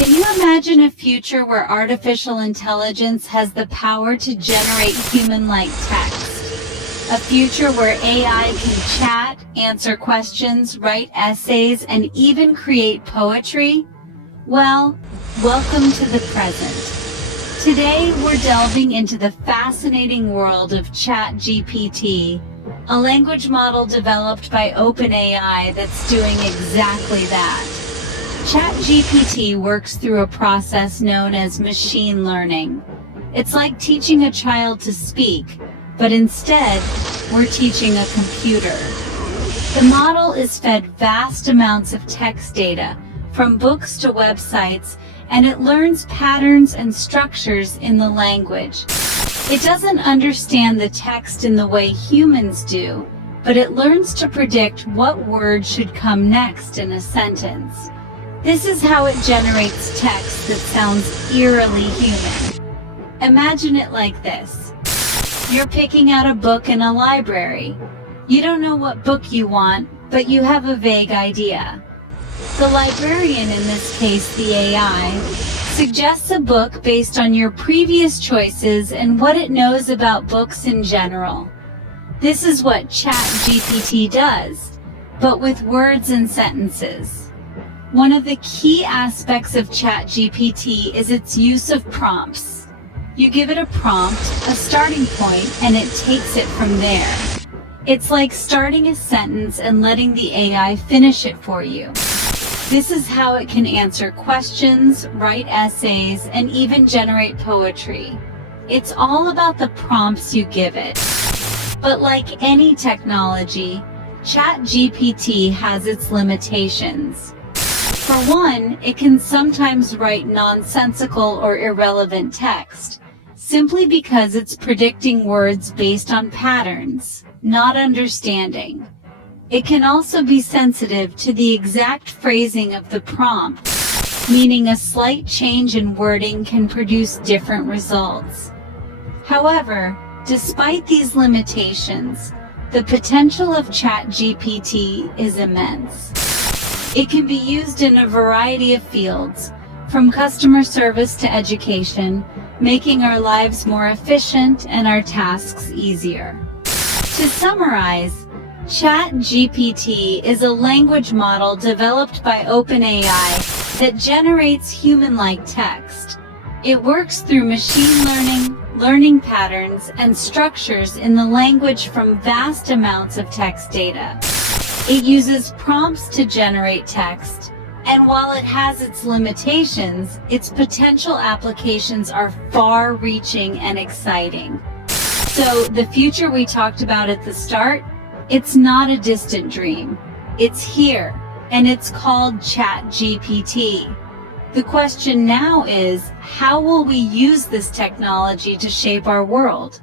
Can you imagine a future where artificial intelligence has the power to generate human-like text? A future where AI can chat, answer questions, write essays, and even create poetry? Well, welcome to the present. Today, we're delving into the fascinating world of ChatGPT, a language model developed by OpenAI that's doing exactly that. ChatGPT works through a process known as machine learning. It's like teaching a child to speak, but instead, we're teaching a computer. The model is fed vast amounts of text data, from books to websites, and it learns patterns and structures in the language. It doesn't understand the text in the way humans do, but it learns to predict what word should come next in a sentence. This is how it generates text that sounds eerily human. Imagine it like this. You're picking out a book in a library. You don't know what book you want, but you have a vague idea. The librarian, in this case the AI, suggests a book based on your previous choices and what it knows about books in general. This is what ChatGPT does, but with words and sentences. One of the key aspects of ChatGPT is its use of prompts. You give it a prompt, a starting point, and it takes it from there. It's like starting a sentence and letting the AI finish it for you. This is how it can answer questions, write essays, and even generate poetry. It's all about the prompts you give it. But like any technology, ChatGPT has its limitations. For one, it can sometimes write nonsensical or irrelevant text, simply because it's predicting words based on patterns, not understanding. It can also be sensitive to the exact phrasing of the prompt, meaning a slight change in wording can produce different results. However, despite these limitations, the potential of ChatGPT is immense. It can be used in a variety of fields, from customer service to education, making our lives more efficient and our tasks easier. To summarize, ChatGPT is a language model developed by OpenAI that generates human-like text. It works through machine learning, learning patterns, and structures in the language from vast amounts of text data. It uses prompts to generate text, and while it has its limitations, its potential applications are far-reaching and exciting. So, the future we talked about at the start, it's not a distant dream. It's here, and it's called ChatGPT. The question now is, how will we use this technology to shape our world?